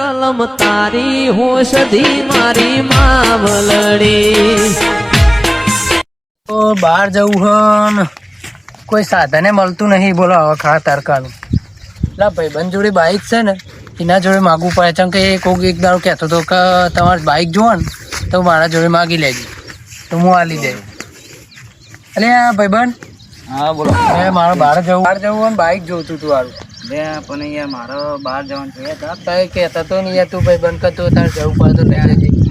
કલમ તારી હોશધી મારી માવલડી. બહાર જવું હન કોઈ સાધને મળતું નહીં. બોલો હવે ખા તારકાનું ના ભાઈબંધ જોડે બાઇક છે ને એના જોડે માગવું પડે. ચમ કે કોઈક એક દાડો કહેતો હતો કે તમારે બાઇક જોવો ને તો મારા જોડે માગી લેજો તો હું આ લીધે. અરે આ ભાઈબંધ હા બોલો. મારે બહાર જવું અને બાઇક જોતું હતું સારું. પણ યાર મારો બહાર જવાનું છે તારે કહેતા તો નહીં યાર તું ભાઈબંધ કરતો તારે જવું પડે તો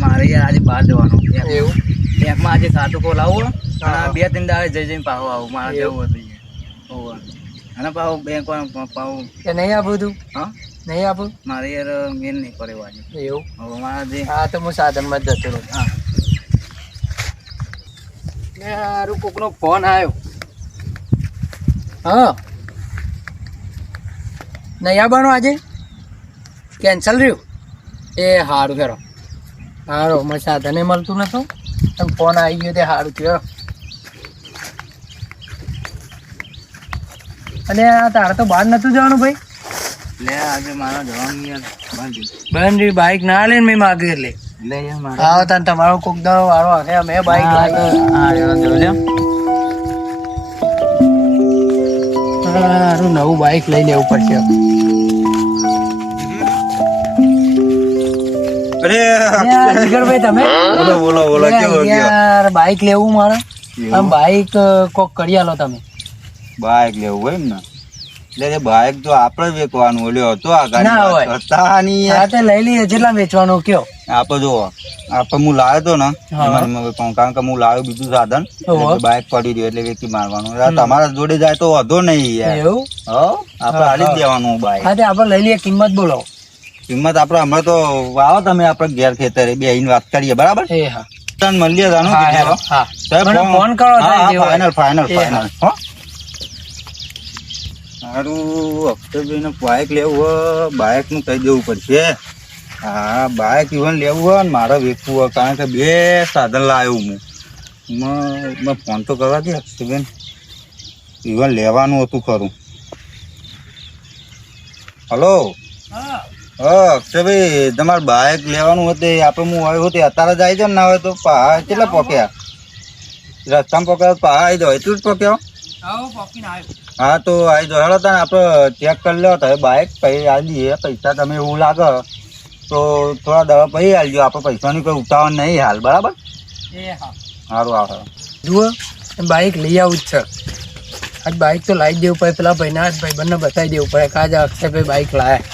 મારે યાર આજે બહાર જવાનું. એવું બેંકમાં આજે સાતું ખોલાવું અને 2-3 દાડે જઈને પાછો આવું. મારે જવું હતું અને પાછું બેંકમાં પાછું કે નહીં આપું તું? હા નહીં આપું મારે યાર મેન નહીં પડે આજે. એવું હવે મારા જે હા તો હું સાધનમાં જ જતો રહું. હા સારું કોકનો ફોન આવ્યો. હા નહીં આવવાનું આજે કેન્સલ રહ્યું. એ સારું ફેરો સારું મારે સાધને મળતું નતું તમે ફોન આવી ગયો તે સારું થયું. અને તારે તો બહાર નતું જવાનું ભાઈ? લે આજે મારા જવાનું યાર બંધ બાઇક ના લે મેં માગ્યું એટલે લે યાર મારા હા તાર તમારો કોક દાડો વાળો હશે મેં બાઇક સારું નવું બાઇક લઈ લેવું પડશે. જીગરભાઈ તમે બોલો બોલો કેવો યાર બાઇક લેવું મારે આમ બાઇક કોક કરી આલો તમે. બાઇક લેવું હોય ને એટલે બાઇક તો આપણે વેચવાનું ઓલ્યો હતો આ ના હોય. ગાડી હા તે લઈ લઈએ જેટલા વેચવાનું કયો આપણે જો આપણે હું લાવ્યો તો ને એમાં કારણ કે હું લાવ્યો બીજું સાધન બાઇક પડી રહ્યું એટલે વેચી મારવાનું. તમારા જોડે જાય તો વધો નહીં યાર. એવું આપણે હાલી જ દેવાનું બાઇક. હા તે આપણે લઈ લઈએ. કિંમત બોલો. કિંમત આપણે હમણાં તો આવો તમે આપણે ઘેર ખેતરે બેહીને વાત કરીએ બરાબર. એ હા મળીએ જાણો હા મને ફોન કરો. ફાઇનલ ફાઇનલ ફાઇનલ હો સારું. અક્ષરભાઈ ને બાઇક લેવું હોય બાઇક નું કહી દેવું પડશે. હા બાઇક ઇવન લેવું હોય ને મારે વેચવું હોય કારણ કે 2 સાધન લાવ્યું હું ફોન તો કરવા દે અક્ષરભાઈ ઇવન લેવાનું હતું ખરું. હલો અક્ષરભાઈ તમારે બાઇક લેવાનું હતું આપણે હું આવ્યો હતું અત્યારે જ આવી જાવ ના હોય તો પહાડ કેટલા પોક્યા રસ્તામાં પોક્યા પહાડ આવી જાવ એટલું જ પોક્યા. હા તો આવી જાવ હેડો તને આપણે ચેક કરી લો તો બાઇક પછી આવી દઈએ પૈસા તમે એવું લાગે તો થોડા દવા પછી આવજો. આપણે પૈસાની કોઈ ઉતાવળ નહીં હાલ બરાબર. સારું આવે જુઓ બાઇક લઈ આવું જ છે. આજ બાઇક તો લાવી દેવું પડે. પેલા ભાઈના ભાઈબંધને બતાવી દેવું પડે કે આજે અક્ષયભાઈ બાઇક લાવ્યા.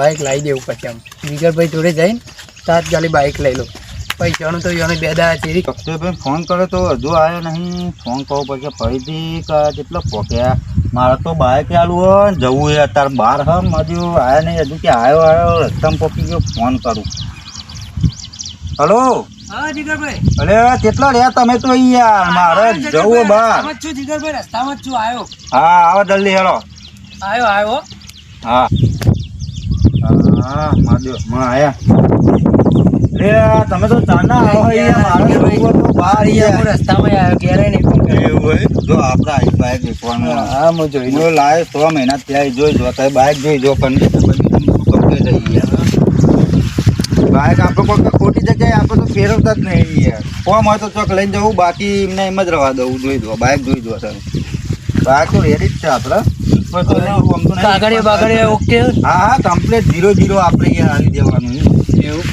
બાઇક લાવી દેવું પછી આમ જીગરભાઈ જોડે જઈને તાત્કાલિક બાઇક લઈ લો. પૈસાનું તો એને 2 દાડા ચેરી. અક્ષયભાઈ ફોન કરે તો હજુ આવ્યો નહીં. ફોન કરવો પડશે ફરીથી કેટલો પોક્યા. મારે તો બાઇક ચાલુ હોય ને જવું એ અત્યારે બહાર હમ હજુ આવ્યા નહીં. હજુ કે આવ્યો રસ્તામાં પોકી ગયો ફોન કરું. હલો હા જીગરભાઈ. અરે કેટલા રહ્યા તમે તો યાર મારે જવું બહાર. જીગરભાઈ રસ્તામાં જ છું. આવ્યો હા આવો જલ્દી હેલો. આવ્યો હા હા માધ્યો આયા. તમે તો ચાના આવો યાર મારે જવું તો બહાર યાર રસ્તામાં આવ્યો ઘેરે નહીં. એવું હોય જો આપણે આવી બાઇક વેચવાનું. હા હું જોઈ જો લાવે 100 મહિના ત્યાં જોઈ જો તમે બાઇક જોઈ જો કન્ડિશન બધી કમ્પ્લીટ રહી યાર. બાઇક આપણે કોઈ ખોટી જગ્યાએ આપણે તો ફેરવતા જ નહીં યાર. કોમ હોય તો ચોક લઈને જવું બાકી એમને એમ જ રવા દઉં. જોઈ દો બાઇક જોઈ દો તમે બાઇક તો રેડી જ છે આપણે. કાગળિયા ઓકે. હા હા કમ્પ્લીટ 0-0 આપણે યાર આવી દેવાનું. એવું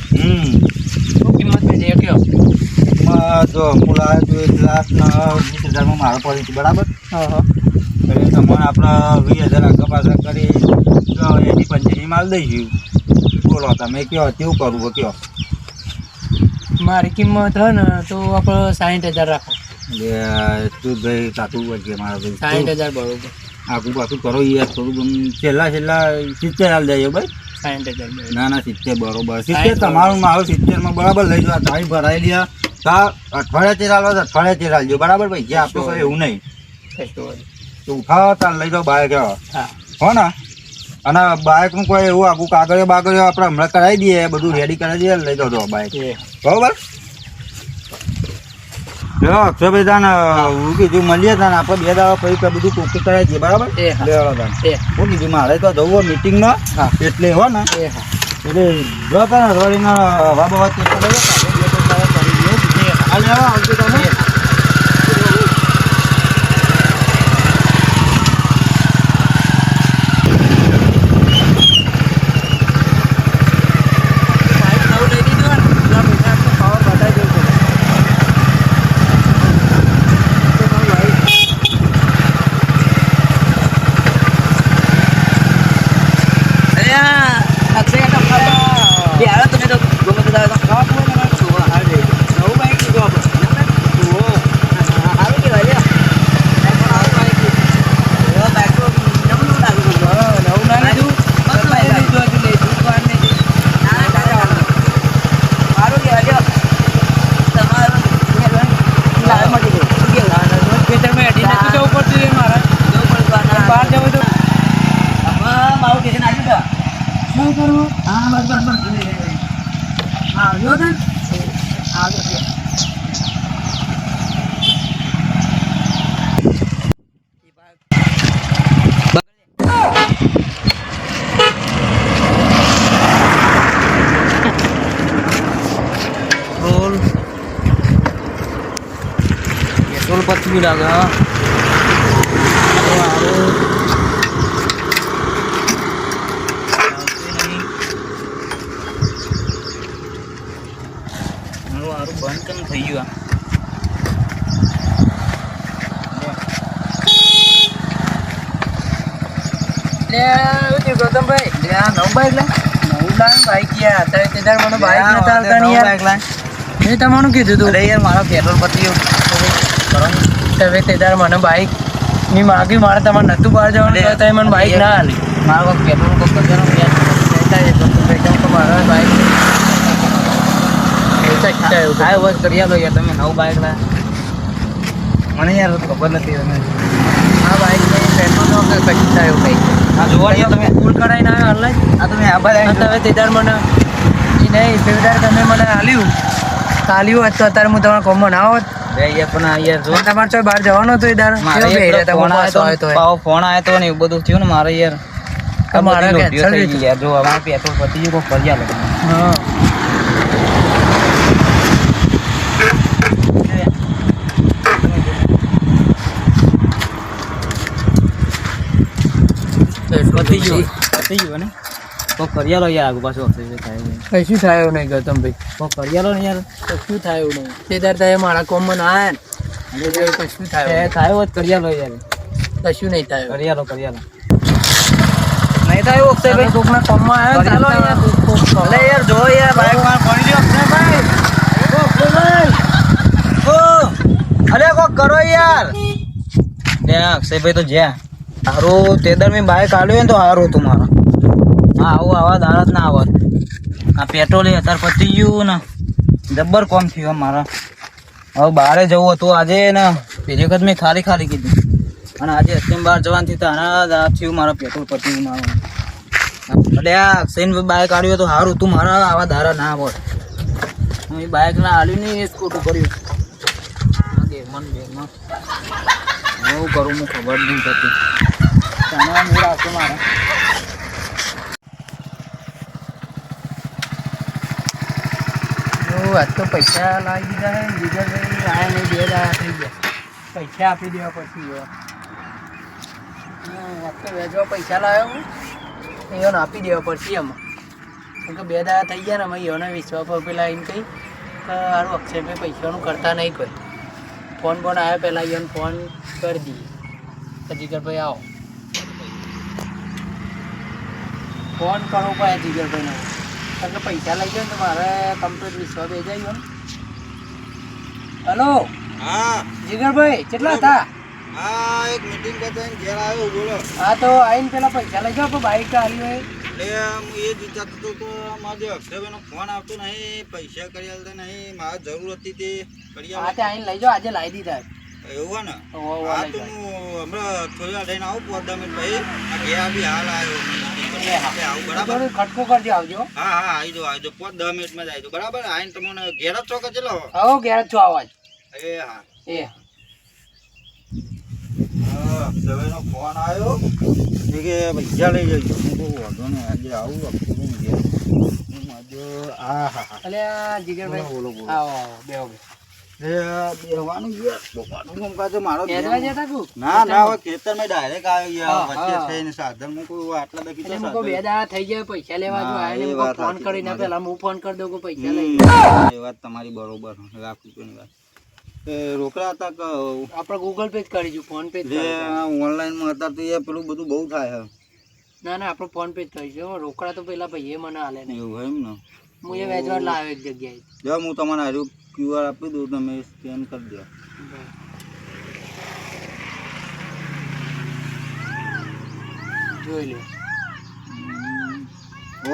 શું કિંમત મેં જે કયો જો હું લાવ્યો તો 1,20,000 મારે પડી હતી બરાબર. એટલે તમારે આપણે 20,000 આગળ પાછળ કરી એની 85 માલ દઈશું. બોલો તમે કયો કેવું કરવું કયો. મારી કિંમત હે ને તો આપણે 60,000 રાખો. તું ભાઈ સાચું પડશે મારા ભાઈ 60,000 બરોબર. આગું પાછું કરો યાર થોડું છેલ્લા 70 હાલ જાય ભાઈ. 60,000 ના 70 બરોબર. 70 તમારું મારું 70 માં બરાબર લઈ જાઓ. તારી ભરાઈ લ્યા તા અઠવાડિયા ચેર હાલવા અઠવાડિયા ચેર હાલજો બરાબર ભાઈ. જે આપણે કોઈ એવું નહીં તો ઉઠાવો તાર લઈ જાઓ બાઇક હો ને. અને બાઇકનું કોઈ એવું આગું કાગળિયો બાગળિયો આપણે હમણાં કરાવી દઈએ બધું રેડી કરાવી દઈએ લઈ જાઓ બાઇક બરોબર. જો અક્ષયભાઈ તાને હું કીધું મળીએ તાને આપણે 2 દાડા પછી બધું કોકી કરાવી દઈએ બરાબર. હું કીધું મારે તો જવું મીટિંગમાં એટલે હો ને એટલે જોતા ને રોડીના હવા બવા ચેક કરી હાલ લેવા આવજો તમે પેટ્રોલ પતી લાગે હા બંધ કેમ થઈ ગયું ગૌતમભાઈ નવું બાઈક બાઈક યાર અત્યારે તે દાડે મને બાઈક નતા આવતા ને યાર મેં તમારું કીધું તું યાર મારો પેટ્રોલ પતી ગયું તમે તે દાડે મને બાઈક મેં માગ્યું મારે તમારે નતું બહાર જવાનું તો તમે મને બાઈક ના આલી મારો પેટ્રોલ કોક કરવાનો મારા બાઈક કરી આલો યાર તમે નવું બાઈક લાયા મને યાર ખબર નથી તમે આ બાઈક પેટ્રોલ નો કઈ થાય એવું કઈ આ જોવા યાર તમે ફૂલ કરાઈને આવ્યો ઓનલાઈન આ તમે આભાર તમે તે દાડે મને એ નહીં તે દાડે તમે મને આલ્યું હોત તો અત્યારે હું તમારા કોમમાં ના હોત યાર પણ આ યાર જો તમારે ચોય બહાર જવાનું હતું એ દાડે ફોન આવ્યો તો ને એવું બધું થયું ને મારે યાર મારે cancel થઈ ગઈ યાર જો અમારે પેટ્રોલ પતી ગયું કોઈ કરી આલો હા પતી ગયું ને તો કરી આલો યાર આગુ પાછું થાય કશું થાય એવું નહીં ગૌતમભાઈ તો કરી આલો ને યાર કશું થાય એવું નહીં તે દાડે તમે મારા કોમમાં ના આવ્યા ને કશું થાય થાય હોત કરી આલો યાર કશું નહીં થાય કરી આલો નહીં થાય અક્ષયભાઈ કોકના કોમમાં આવ્યો ચાલો યાર ભલે યાર જો યાર બાઈક માં પડી ગયો અક્ષયભાઈ અરે કોક કરો યાર અક્ષયભાઈ તો જ્યાં સારું તેદર મેં બાઈક આલ્યું ને તો સારું હતું મારા હા આવું આવા દાડા જ ના આવત આ પેટ્રોલ અત્યારે પતી ગયું ને જબ્બર કોમ થયું મારા હવે બહારે જવું હતું આજે ને પેલી વખત મેં ખાલી કીધું અને આજે અત્યારે બહાર જવાનું થયું થયું મારા પેટ્રોલ પતી ગયું મારું એટલે આ અક્ષયને બાઈક આલ્યું તો સારું હતું મારા આવા દાડા ના આવત હું એ બાઈક ના આલ્યું નહીં એ જ ખોટું કર્યું બેગમાં એવું કરું હું ખબર નહીં થતી તમે મૂળ આવશો મારા આજ તો પૈસા લાવી દીધા હે જીગરભાઈ આયા નહીં 2 દાડા થઈ ગયા પૈસા આપી દેવા પછી આજ તો વેચવા પૈસા લાવ્યો હું એને આપી દેવા પડશે એમાં કેમ કે 2 દાડા થઈ ગયા ને અમે એને વિશ્વા પર પેલા એમ કહી કે સારું અક્ષયભાઈ પૈસાનું કરતા નહીં કોઈ ફોન આવ્યો પહેલાં એને ફોન કરી દઈએ જીગરભાઈ આવો ફોન કરવો પડે જીગરભાઈને કારણ કે પૈસા લઈ જાય ને તો મારે કમ્પ્લીટ વિશ્વાસ બે જાય હલો હા જીગરભાઈ કેટલા હતા હા એક મીટિંગ કરતા ઘેર આવ્યો બોલો હા તો આવીને પેલા પૈસા લઈ જાઓ તો બાઈક આવી હોય એટલે હું એ જ વિચારતો હતો કે મારે અક્ષયભાઈનો ફોન આવતો નહીં પૈસા કરી આલતા નહીં મારે જરૂર હતી તે કરી હા તે આવીને લઈ જાઓ આજે લાવી દીધા એવું ને હા તો હું હમણાં થોડી વાર લઈને આવું 5 મિનિટ ભાઈ આ ઘેર બી હાલ આવ્યો આવું બરાબર ખટકો કરજો આવજો હા હા આવી જાઓ 5-10 મિનિટમાં જ આવી જાઓ બરાબર આવીને તમને ઘેર જ છો કે ચલો આવો ઘેર જ છો આવાજ એ હા એ અક્ષયભાઈનો ફોન આવ્યો કે પૈસા લઈ જજો હું કહું વાંધો નહીં આજે આવું અક્ષયભાઈ ઘેર મજો આ હા હા અલ્યા જીગરભાઈ બોલો, બોલો. આવો આવો બેહો બેહો. બેહવાનું યાર બપાનું કામ કાજે મારો બેસવા જતા તું? ના ના હવે ખેતરમાં ડાયરેક્ટ આવી ગયા હા, વચ્ચે હા. થઈને સાધન મૂકું આટલા દકી એટલે મુકો બે દાડા થઈ જાય પૈસા લેવા જો હા, આને એ મુકો વાત ફોન સાચી કરીને તમારી. પેલા હું ફોન કરી દઉં કે પૈસા લઈ એ વાત તમારી બરોબર લાખ રૂપિયાની વાત એ રોકડા હતા કે આપણે ગૂગલ પે જ કરીશું ફોન પે જ જે કરીશું. ઓનલાઈનમાં હતા તો એ પેલું બધું બહુ થાય હે ના ના આપણે ફોન પે જ કરીશું હો. રોકડા તો પેલા ભાઈએ મને આલે નહીં. એવું હોય એમ ને હું એ વેચવા લાવ્યો એક જગ્યાએ. જો હું તમારે હારું ક્યુઆર આપી દઉં તમે સ્કેન કરી દો જોઈ લો.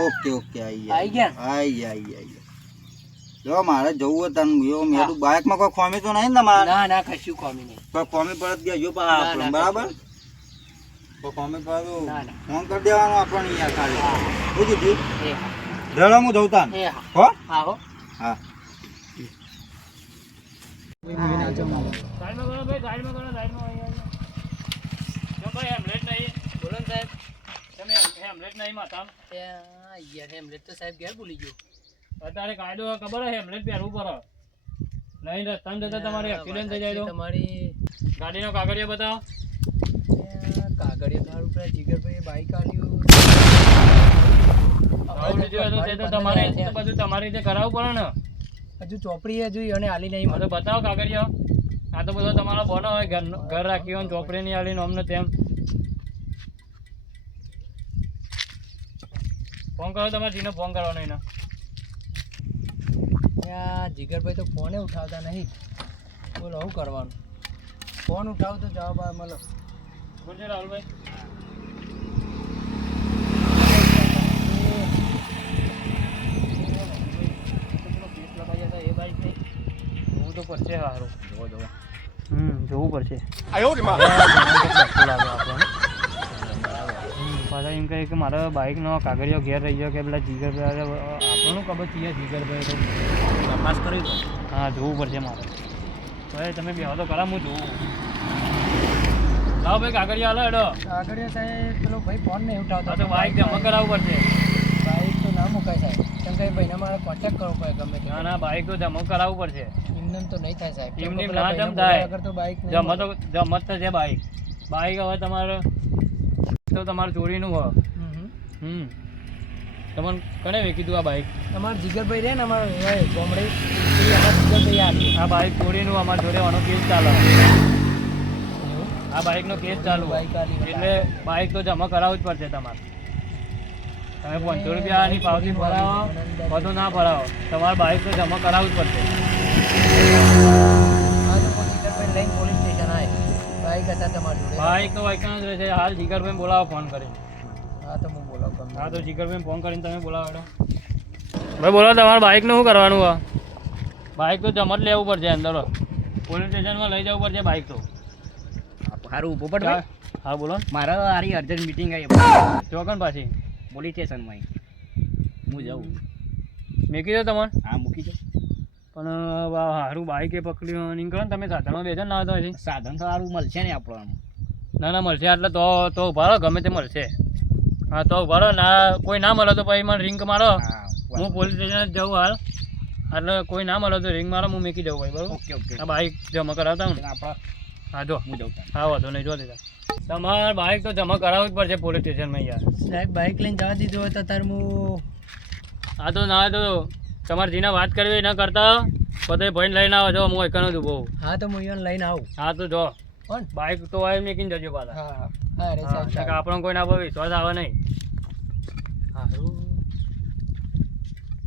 ઓકે ઓકે આઈ આઈ ગયા? આઈ જો મારે જવું હોય તને મેરું બાઇકમાં કોઈ ખોમી તો નહીં ને તમારે ના ના કશું કોમી નહીં. કોઈ ખોમી પડત ગયા જો ના, ના, બરાબર કોઈ ખોમી પડે તો ના, ના. ફોન કરી દેવાનો આપણને યાર ખાલી શું કીધું એ હા. ધડો હું જઉં તાન એ હા. હો હા હો. હા બોલો ને સાહેબ. યાર હેમલેટ તો સાહેબ ઘેર ભૂલી ગયો. અત્યારે કાયદો ખબર હે હેલ્મેટ પહેરવું પડે નહીં રસ્તામાં જતા તમારે એક્સિડન્ટ થઈ જાય તો તમારી ગાડીનો કાગળિયો બતાવો કાગળિયો દારૂ પર જીગરભાઈ બાઈક આલ્યું. આવું લીધું હોય તો તે તો તમારે તો બધું તમારી રીતે કરાવવું પડે ને હજુ ચોપડી હજુ એને આલી નહીં હવે તો બતાવો કાગળિયો આ તો બધો તમારો બોનો હોય ઘર રાખી હોય ને ચોપડી ની આલીને અમને તેમ ફોન કરો તમારે જીને ફોન કરવાનો એનો જીગરભાઈ તો ફોને ઉઠાવતા નહીં. બોલો શું કરવાનું? ફોન ઉઠાવ તો જવાબ આવે મળો. બોલજો રાહુલભાઈ એ બાઈક નહીં જોવું તો પડશે સારું જોવું પડશે પાછા એમ કહે કે મારા બાઇકનો કાગળિયો ઘેર રહી ગયો કે પેલા જીગરભાઈ આપણને ખબર છે જીગરભાઈ તો તપાસ કરી દો. હા જોવું પડશે મારે ભાઈ તમે બેહો તો ખરા હું જોઉં લાવો ભાઈ કાગળિયો હાલો હેડો કાગળિયો સાહેબ પેલો ભાઈ ફોન નહીં ઉઠાવતો. તો બાઇક જમા કરાવવું પડશે બાઈક તો ના મુકાય સાહેબ. કેમ કે ભાઈને મારે કોન્ટેક્ટ કરવો પડે ગમે તે. ના ના બાઇક તો જમા કરાવવું પડશે એમને તો નહીં થાય સાહેબ. કેમ કે એમની પેલા ના ભાઈને જમ થાય. બોલાવ્યા વગર તો બાઈક નહીં જમત મળે. તો જમત તો છે બાઇક બાઇક હવે તમારે તો તમારે ચોરીનું હોય તમને કને વેચી દઉં આ બાઇક અમારા જીગરભાઈ રહે ને અમારા ગામડે એ અમારા જીગરભાઈ આપ્યું. આ બાઇક ચોરીનું અમારા જોડે આનો કેસ ચાલે આ બાઇકનો કેસ ચાલુ બાઈક આલી એટલે બાઇક તો જમા કરાવવું જ પડશે તમારે તમે 500 રૂપિયાની પાવતી ભરાવો બધું ના ભરાવો તમારે બાઇક તો જમા કરાવવું જ પડશે હા તો કોઈ જીગરભાઈ લઈને પોલીસ સ્ટેશન આવે. બાઈક હતા તમારી જોડે. બાઇક તો વાઇકનો જ રહેશે હાલ જીગરભાઈ બોલાવો ફોન કરીને હા તો હું બોલાવું. હા તો જીગરભાઈ ફોન કરીને તમે બોલાવો હેડો ભાઈ બોલો તમારે બાઇકનું શું કરવાનું હોય બાઇક તો જમત લેવું પડશે અંદર પોલીસ સ્ટેશનમાં લઈ જવું પડશે બાઇક તો સારું ઊભો પડ ભાઈ. હા બોલો મારે હારી અર્જન્ટ મીટિંગ આવી ચોકન પાછી પોલીસ સ્ટેશનમાં હું જાઉં. મેકી દો તમારે હા મૂકી દો. પણ સારું બાઇક એ પકડ્યું નીકળો ને તમે સાધનમાં બેસો ને ના તો હજી સાધન તો સારું મળશે ને આપણને. ના ના મળશે એટલે તો ઉભા રહો ગમે તે મળશે હા તો ઉભા રહો ના કોઈ ના મળે તો પછી મને રિંગ મારો હું પોલીસ સ્ટેશન જાઉં હાલ એટલે કોઈ ના મળે તો રિંગ મારો હું મેકી દઉં ભાઈ બરાબર ઓકે ઓકે આ બાઇક જમા કરાવતા હું આપણા હા જો હું જાઉં. હા વાંધો નહીં જો દીધા તમારે બાઇક તો જમા કરાવવું જ પડશે પોલીસ સ્ટેશનમાં યાર સાહેબ બાઈક લઈને જવા દીધું હોય તો તાર હું હા તો ના તો તમારે જેને વાત કરવી ન કરતા બધે ભાઈને લઈને આવો જો હું એકનો જ ઊભો હોઉં. હા તો હું અહીંયા લઈને આવું. હા તો જો કોણ? બાઇક તો હોય મેકીને જજો પાછા હા હા અરે હા સાહેબ આપણને કોઈ ના પર વિશ્વાસ આવે નહીં સારું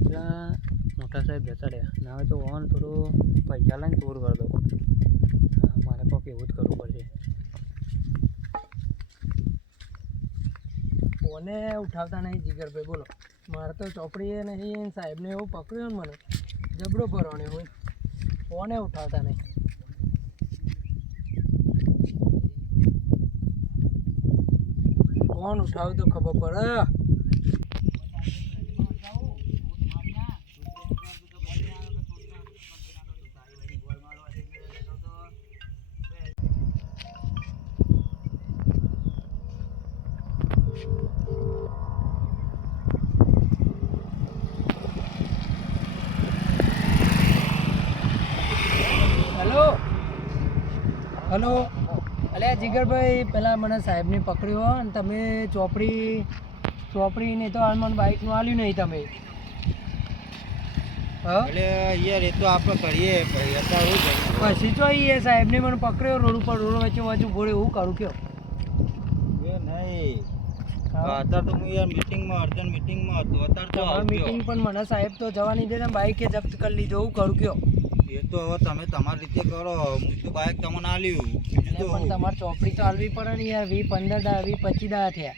પેલા મોટા સાહેબ જતા રહ્યા ના હોય તો ઓન થોડું પૈસા લઈને ટૂર કરી દો મારે કોઈક એવું જ કરવું પડશે ફોને ઉઠાવતા નહીં જીગરભાઈ. બોલો મારે તો ચોપડીએ નહીં સાહેબને એવું પકડ્યું ને મને જબરો ભરવાને હોય. ફોને ઉઠાવતા નહીં. ફોન ઉઠાવ તો ખબર પડે. હલો, અલ્યા જીગરભાઈ, પેલા મને સાહેબને પકડ્યો હો અને તમે ચોપડી નહીં તો હાલ મને બાઇકનું આલ્યું નહીં તમે. હા એટલે યાર એ તો આપણે કરીએ ભાઈ, અત્યારે શું કરીએ? પછી તો એ સાહેબને મને પકડ્યો રોડ ઉપર, રોડ વચ્ચે ઘોડે એવું કરું કયો? એ નહીં, અત્યારે તો હું યાર મીટિંગમાં અર્જન્ટ મીટિંગમાં હતો, અત્યારે તો આવજો. મીટિંગ પણ મને સાહેબ તો જવા નહીં દેતા, બાઇકે જપ્ત કરી લીધો, એવું કરું કયો? એ તો હવે તમે તમારી રીતે કરો, હું તો બાઇક તમને આલ્યું, બીજું તો પણ તમારે ચોપડી તો હાલવી પડે ને યાર. 20-15 દા 20-25 દા થયા.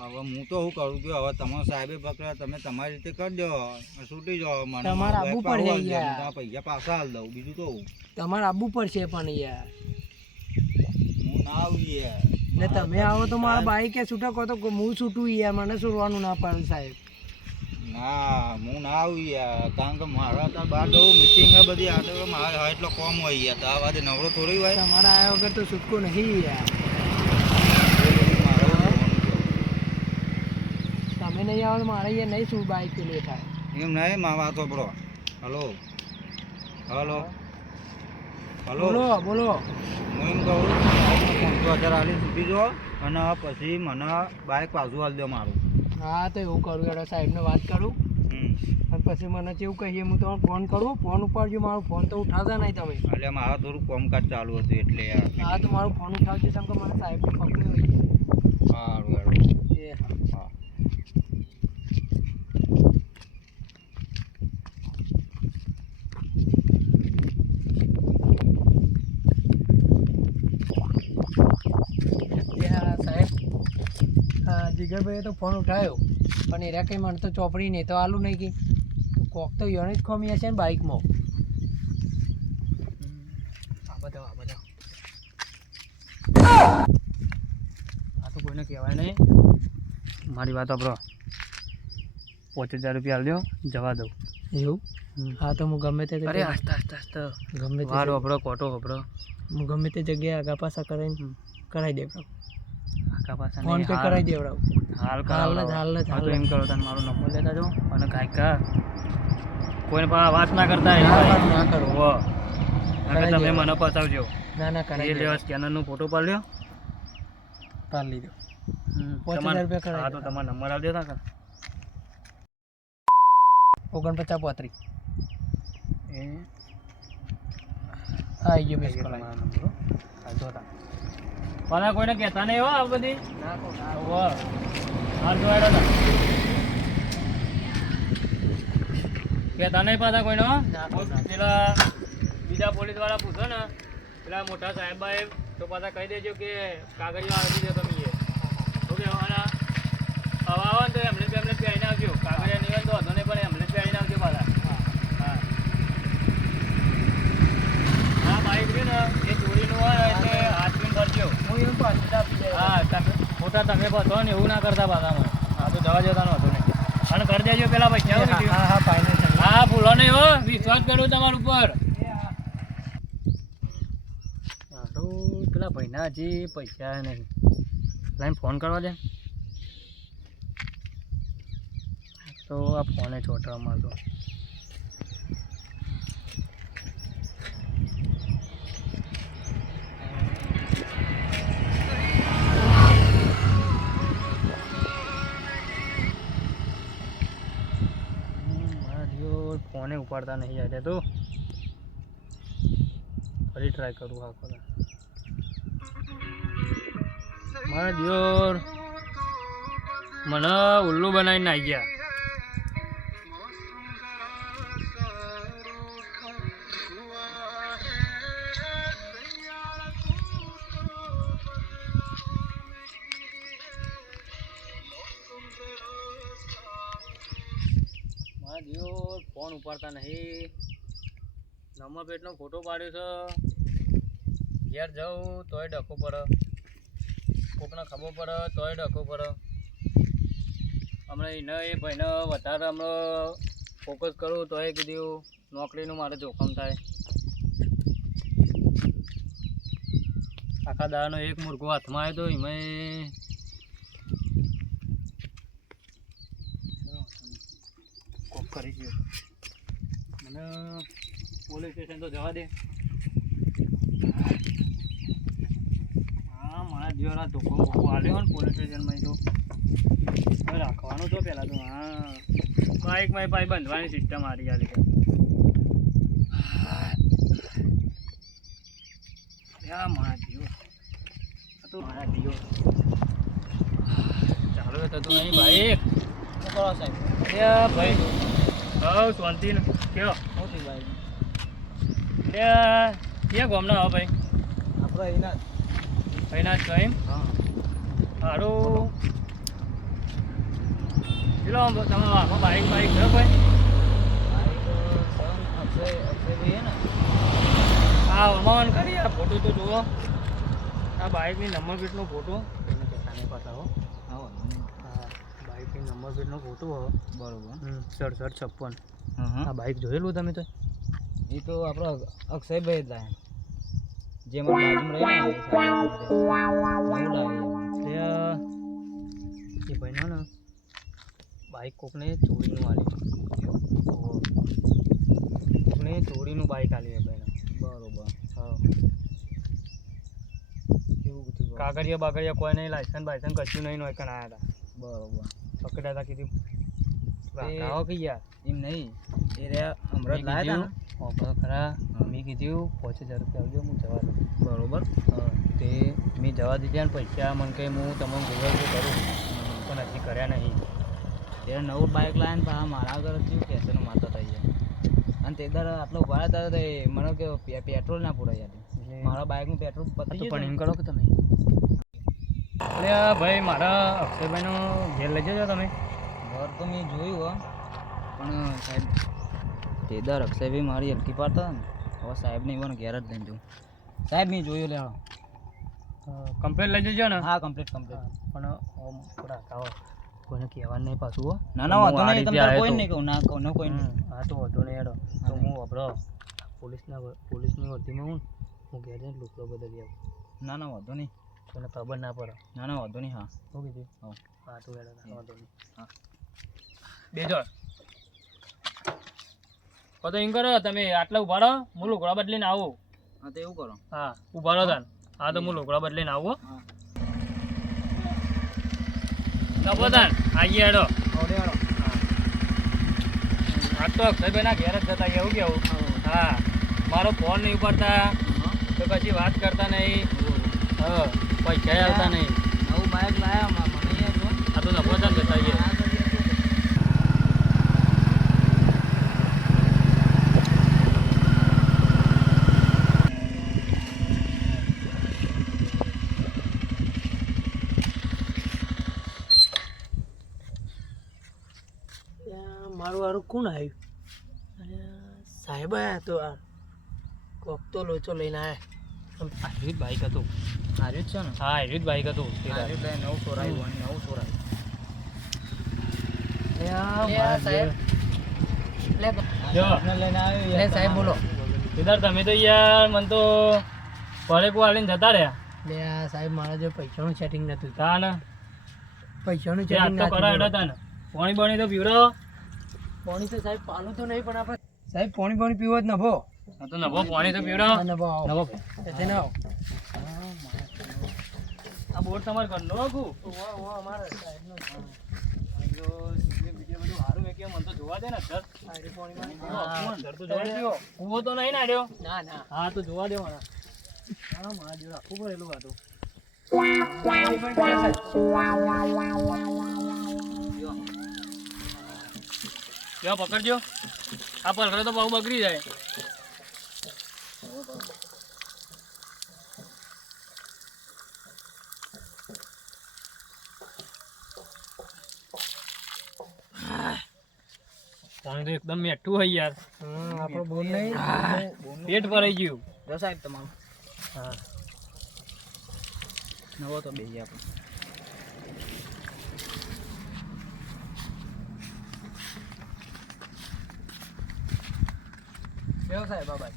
હવે હું તો શું કરું કે હવે તમારા સાહેબે પકડ્યા, તમે તમારી રીતે કરી દો, છૂટી જાઓ. મને તમારે આવવું પડે યાર. તમારા પૈસા પાછા હાલ દઉં, બીજું તો તમારે આવવું પડશે પણ યાર. હું ના આવું યાર. ને તમે આવો તો મારા બાઈકે છૂટક હોય તો હું છૂટું યાર. મને છૂટવાનું ના પાડે સાહેબ. ના હું ના આવું યાર, કારણ કે મારા ત્યાં બહાર જવું મીટિંગ બધી આગળ મારે હા એટલો કોમ હોય યાર, તો આ વાદે નવરો થોડી હોય. તમારા આવ્યા વગર તો છૂટકો નહીં યાર. તમે નહીં આવો તો મારે યાર નહીં શું બાઈક પેલું થાય. એમ નહીં મા વાતો બ્રો. હલો હલો હલો, બોલો બોલો. હું એમ કહું 500,000 આલી છૂટી જાઓ અને પછી મને બાઇક પાછું હાલ દો મારું. હા તો એવું કરું યાર, સાહેબને વાત કરું અને પછી મને કેવું કહીએ હું તમને ફોન કરું. ફોન ઉપાડજો, મારો ફોન તો ઉઠાવતા નહીં તમે. એટલે મારે થોડું કામકાજ ચાલુ હતું એટલે યાર. હા તો મારો ફોન ઉઠાવજો, કેમ કે મને સાહેબને પકડ્યો. સારું યાર. એ હા. હા. સાહેબ, હા જીગરભાઈએ તો ફોન ઉઠાવ્યો પણ એરા કંઈ મને તો ચોપડી નહીં તો આલું નહીં કે કોક તો યોને જ ખોમી હશે ને બાઇકમાં. આ બધા આ તો કોઈને કહેવાય નહીં. મારી વાત આપણો 5,000 રૂપિયા આલ્યો, જવા દઉં. એવું? હા તો હું ગમે તે અરે આસ્તે આસ્તે આસ્તે ગમે તે વારો આપણો કોટો આપણો હું ગમે તે જગ્યાએ આગા પાછા કરાવીને કરાવી દેવડાવું. આખા પાછા ફોન પે કરાવી દેવડાવું. હાલ હાલ જ હા તો એમ કરો, તને મારો નંબર લેતા જાઓ અને કાંઈક કોઈને પણ વાત ના કરતા ના કરો. તમે મને પતાવજો. ના ના એ કરાવી લેવા સ્કેનરનો ફોટો પાડ્યો. પાડી લીધો. 5,000 રૂપિયા કરાવી હા તો તમારો નંબર આપી દેતા કે 49-35. એ હા એ મિસ કરો. તમારો નંબર પણ કોઈને કહેતા નહીં હો આ બધી. હાલ જોવાડો ને કહેતા નહીં પાછા કોઈને હો. પેલા બીજા પોલીસ વાળા પૂછો ને, પેલા મોટા સાહેબ તો પાછા કહી દેજો કે કાગળિયો આવી દીધો તમે એ ઓકે. હવે આવો ને તો એમ્બ્યુલન્સ પહેરીને આવજો. કાગળિયા નહીં હોય તો વાંધો નહીં, પણ એમ્બ્યુલન્સ પહેરીને આવજો પાછા. હા હા બાઈક છે ને એ ચોરીનું હોય એટલે હાથ પીને ભરજો. હું એમ પાછું આપી દે. હા મોટા તમે બધો ને એવું ના કરતા પાછામાં. હા તો જવા જતા નહોતું નહીં અને કરી દેજો પેલા પૈસા. હા હા ફાઇનલ. હા ભૂલો નહીં હો, વિશ્વાસ કરું તમારા ઉપર. હા તો પેલા ભાઈના હજી પૈસા નહીં, લાઈને ફોન કરવા દે. તો આ ફોને છોટવા માંગો. ફોને ઉપાડતા નહીં યાર. તો ફરી ટ્રાય કરું આખો. મારા દિયોર મને ઉલ્લુ બનાવીને આવી ગયા. મારા દિયોર ફોન ઉપાડતા નહીં. નંબર પ્લેટનો ફોટો પાડ્યો છે, ઘેર જાઉં તોય ડખો પડે, કોકને ખબર પડે તોય ડખો પડે. હમણાં એને એ ભાઈને વધારે હમણાં ફોકસ કરું તોય કીધું નોકરીનું મારે જોખમ થાય. આખા દાડાનો એક મુર્ગો હાથમાં આવ્યો તો એમાં કોક કરી ગયો. મને પોલીસ સ્ટેશન તો જવા દે. જીવરા ધોકો બોકો આલ્યો ને પોલીસ સ્ટેશનમાં તો હવે રાખવાનું તો પહેલાં તો હા બાઇકમાં પાઈ બંધવાની સિસ્ટમ આરી આલી છે યા મારા જીવ આ તો મારા જીવ ચાલો તો તું અહીં બાઈક શું કરો સાહેબ? એ ભાઈ હવ શાંતિ ને કયો શું થયું ભાઈ? એ ક્યાં ગામના હો ભાઈ આપણે એના ભાઈના જ એમ હા સારું ચલો તમે આમાં બાઈક ખરો ભાઈ અક્ષયભાઈ હે ને? હા અમાન કરી આ ફોટો તો જુઓ આ બાઇકની નંબર પ્લેટનો ફોટો એને કહેતા પાછા હો હા વાંધો નહીં. હા બાઇકની નંબર પ્લેટનો ફોટો હો બરોબર. 6756 હા આ બાઇક જોયેલું તમે તો એ તો આપણો અક્ષયભાઈ જ લાયા જે મારા બાજુમાં રહે ને એ ભાઈનો ને બાઇક કોકને ચોરીનું આલ્યું કોકને ચોરીનું બાઇક આલ્યું એ ભાઈને બરોબર. હા કેવું બધું કાગળિયા બાગળિયા કોઈ નહીં લાયસન્સ બાયસન્સ કશું નહીં નો એકણ આવ્યા બરોબર. હતા પકડ્યા હતા કીધું એ- આવો કે યાર એમ નહીં એ રહ્યા હમણાં જ લાયા હતા ને ખરા મેં કીધું 5000 રૂપિયા આવજો હું જવા દઉં બરોબર. તે મેં જવા દીધા ને પૈસા મને કહે હું તમને ગૂગલ પે કરું પણ હજી કર્યા નહીં ત્યારે નવું બાઇક લાયા ને પા મારા આગળ થયું કેસેનો મારતા થઈ જાય અને તે દર આટલો ઉભા હતા તો એ મને કે પેટ્રોલ ના પૂરાય એટલે મારા બાઇકનું પેટ્રોલ પતી તો ગયું પણ હતું એમ કરો કે તમે એટલે આ ભાઈ મારા અક્ષયભાઈનો ઘેર લઈ જજો તમે ને. ઘર તો મેં જોયું હો પણ સાહેબ તે દર અક્ષયભાઈ મારી હલકી પાડતા હતા ને હવે સાહેબને એવાનો ઘેર જ લઈને જવું. સાહેબ મેં જોયું લેવા. કમ્પ્લેટ લઈ જજો ને હા કમ્પ્લીટ કમ્પ્લીટ. પણ ઓમ થોડા હટાવો કોઈને કહેવાનું નહીં પાછું હો ના ના વાંધો હું આ નહીં. રીતે તમે આવ્યો કોઈ તો. નહીં કહું ના કહું કોઈ નહીં. હા તો વાંધો નહીં હેડો તો હું વાપરો પોલીસની વર્દીમાં હું ઘેર જઈને લુકડો બદલી આવું ના ના વાંધો નહીં. કોઈને ખબર ના પડે ના ના વાંધો નહીં. હા શું કીધું હા. હા તો હેડો વાંધો નહીં હા. બેજો તો એમ કરો તમે આટલા ઉભા રહો હું લુકડા બદલીને આવું હા તો એવું કરો. હા ઉભા રહો તાન હા તો હું લુકડા બદલીને આવું હા નફો તાન આવીએ હેડો આવડે આવડો. આજ તો અક્ષયભાઈના ઘેર જ જતા એવું કેવું હા મારો ફોન નહીં ઉપાડતા તો પછી વાત કરતા નહીં હા પૈસા આવતા નહીં નવું બાઇક લાયા મને અહીંયા જો. આ તો નફો તાન જતા આવીએ આ કરીએ તો. મારું વારું કોણ આવ્યું અને સાહેબ આવ્યા તો આ કોક તો લોચો લઈને આવ્યા આર્યુદ બાઈક હતું હાર્યું જ છે ને. હા આર્યુદ બાઈક હતું હાર્યું એટલે નવું સોરાયું હોય, નવું સોરાયું. સાહેબ જો આપને લઈને આવ્યો યાર. સાહેબ બોલો કેદાર તમે તો યાર મને તો પડેકું આલીને જતા રહ્યા લે આ સાહેબ મારા જો પૈસાનું સેટિંગ નતું તા ને પૈસાનું તે આજ સેટિંગ તો કરાય હતા ને પાણી બાણી તો પીવડો પાણી તો સાહેબ પાલું તો નહીં પણ આપણે સાહેબ પાણી પાણી પીવો જ નભો આ તો નવો પાણી તો પીવડો નભો આવો નવો તેને આવો આ બોર્ડ તમારે ઘરનો હતું અમારા સાહેબનો સારું મેં મને તો જોવા દે ને સર પાણીમાં કૂવો તો નહીં નાડ્યો ના ના હા તો જોવા દે મારા હા મારા જોડે આખું ભરેલું હતું કેવા પકડજો આ પલરે તો બહુ બગડી જાય પાણી તો એકદમ મેઠું હોય યાર આપણો બોલ નહીં પેટ ભરાઈ ગયું જો સાહેબ તમારું હા નવો તો બેસી આપણે. કેવો સાહેબ બાબા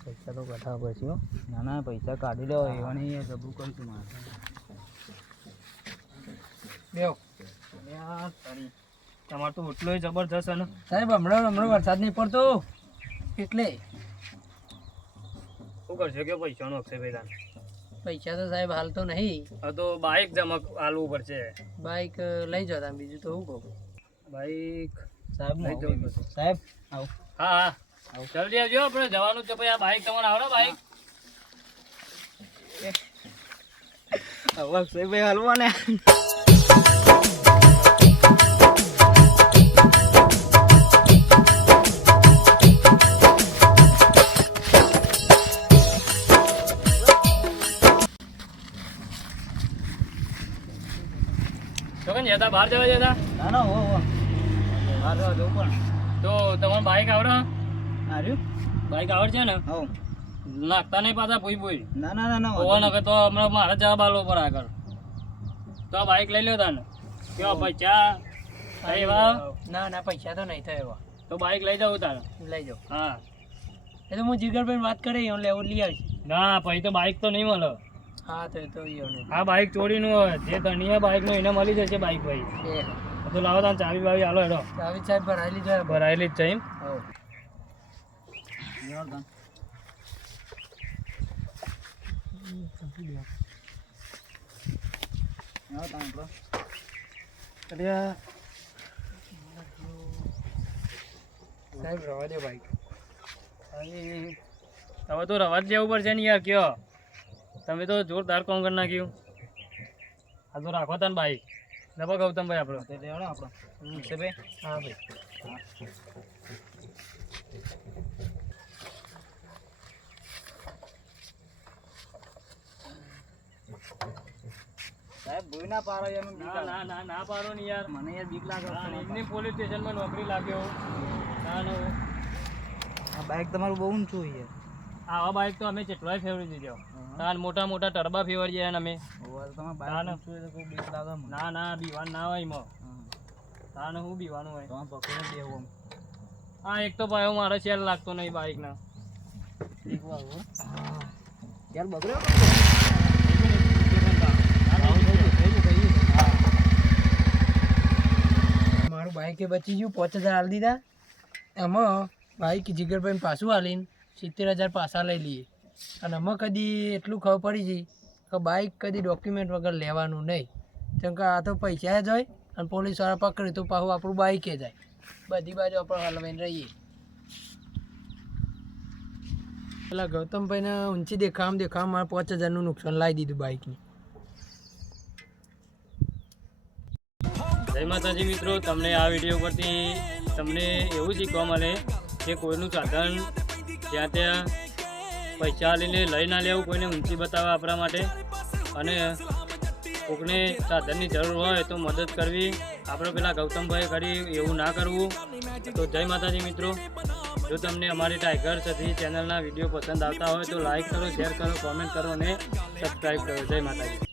પૈસા તો કઢાવવા પછી હો ના ના પૈસા કાઢી લો એવા નહીં જબરું કરીશું મારે. બેવ યાર તારી તમારે તો એટલો જબરજસ્ત છે ને સાહેબ હમણાં વરસાદ નહીં પડતો એટલે શું કરશો કે પૈસાનો અક્ષયભાઈ તાન પૈસા તો સાહેબ હાલ તો નહીં. હા તો બાઇક જમા આલવું પડશે. બાઈક લઈ જાઓ તમે, બીજું તો શું કહું. બાઇક સાહેબ લઈ જવું પડશે. સાહેબ આવો. હા હા જલ્દી આવજો, આપણે જવાનું છે. પછી આ બાઇક તમારે આવડે બાઇક? હવે અક્ષયભાઈ હાલવા ને. તો કઈ જતા બહાર જવા જતા? ના ના હો બહાર જવા જવું પણ. તો તમારે બાઇક આવડે? હાર્યું બાઇક આવડે છે ને? હો. નાખતા નહીં પાછા ભૂઈ ના ના ના ના ઓવર નકર તો હમણાં મારે જવાબ આલવો પડે આગળ. તો આ બાઇક લઈ લ્યો તાને. કેવા પૈસા એવા? ના ના પૈસા તો નહીં થાય એવા. તો બાઇક લઈ જાઉં તારે. લઈ જાઓ. હા એ તો હું જીગરભાઈ વાત કરી હું લેવું લઈ આવીશ. ના પછી તો બાઇક તો નહીં મળે. હા તો ઈ નહીં. આ બાઇક ચોરીનું હોય, જે ધણીએ બાઇકનું એને મળી જશે બાઇક ભાઈ. તો લાવો તાને ચાવી બાવી હાલો હેડો. ચાવી સાહેબ ભરાયેલી છે. ભરાયેલી જ છે એમ? હો. સાહેબ રવા દે બાઈક. હવે તો રવા જ લેવું પડશે ને યાર. કયો તમે તો જોરદાર કામ કરી નાખ્યું. આ તો રાખો તાન બાઈક. દબા ગૌતમભાઈ આપણો. તે લેવડો આપણો. અક્ષયભાઈ હા ભાઈ. સાહેબ ભૂઈ ના પાડો એનું બીક ના લાગે. ના ના ના પાડો ને યાર. મને યાર બીક લાગે. એમની પોલીસ સ્ટેશનમાં નોકરી લાગ્યો. ના નો આ બાઇક તમારું બહુ ઊંચું છે યાર. આવા બાઈક તો અમે કેટલાય ફેવરી દીધો. તાન મોટા મોટા ટરબા ફેવરી જાય ને અમે. તમારે બાઇક ઊંચું હોય તો કોઈ બીક લાગે મને. ના ના બીવાનું ના હોય એમાં. હા. તાને હું બીવાનું હોય. તમારે પકડીને બેહવું આમ. હા એક તો ભાઈ મારે સેલ લાગતો નહીં બાઈક ના. બીક વાગે હો. યાર બગડ્યો મારું બાઈક એ બચી ગયું 5000 હાલ દીધા. એમાં બાઈક જીગરભાઈ પાછું હાલીને 70,000 પાછા લઈ લઈએ. અને અમે કદી એટલું ખબર પડી ગઈ કે બાઈક કદી ડોક્યુમેન્ટ વગર લેવાનું નહીં. કેમ કે આ તો પૈસા જ હોય અને પોલીસવાળા પકડે તો પાછું આપણું બાઈકે જાય. બધી બાજુ આપણે હલવાઈને રહીએ. પેલા ગૌતમભાઈને ઊંચી દેખાવામાં મારે 5000નું નુકસાન લાવી દીધું બાઈકની. જય માતાજી મિત્રો, તમને આ વિડીયો પરથી તમને એવું શીખવા મળે કે કોઈનું સાધન જ્યાં ત્યાં પૈસા લઈને લઈ ના લેવું, કોઈને ઊંચી બતાવવા આપણા માટે. અને કોઈને સાધનની જરૂર હોય તો મદદ કરવી. આપણે પેલા ગૌતમભાઈ કરી એવું ના કરવું. તો જય માતાજી મિત્રો, જો તમને અમારી ટાઈગર સતી ચેનલના વિડીયો પસંદ આવતા હોય તો લાઈક કરો, શેર કરો, કોમેન્ટ કરો અને સબસ્ક્રાઈબ કરો. જય માતાજી.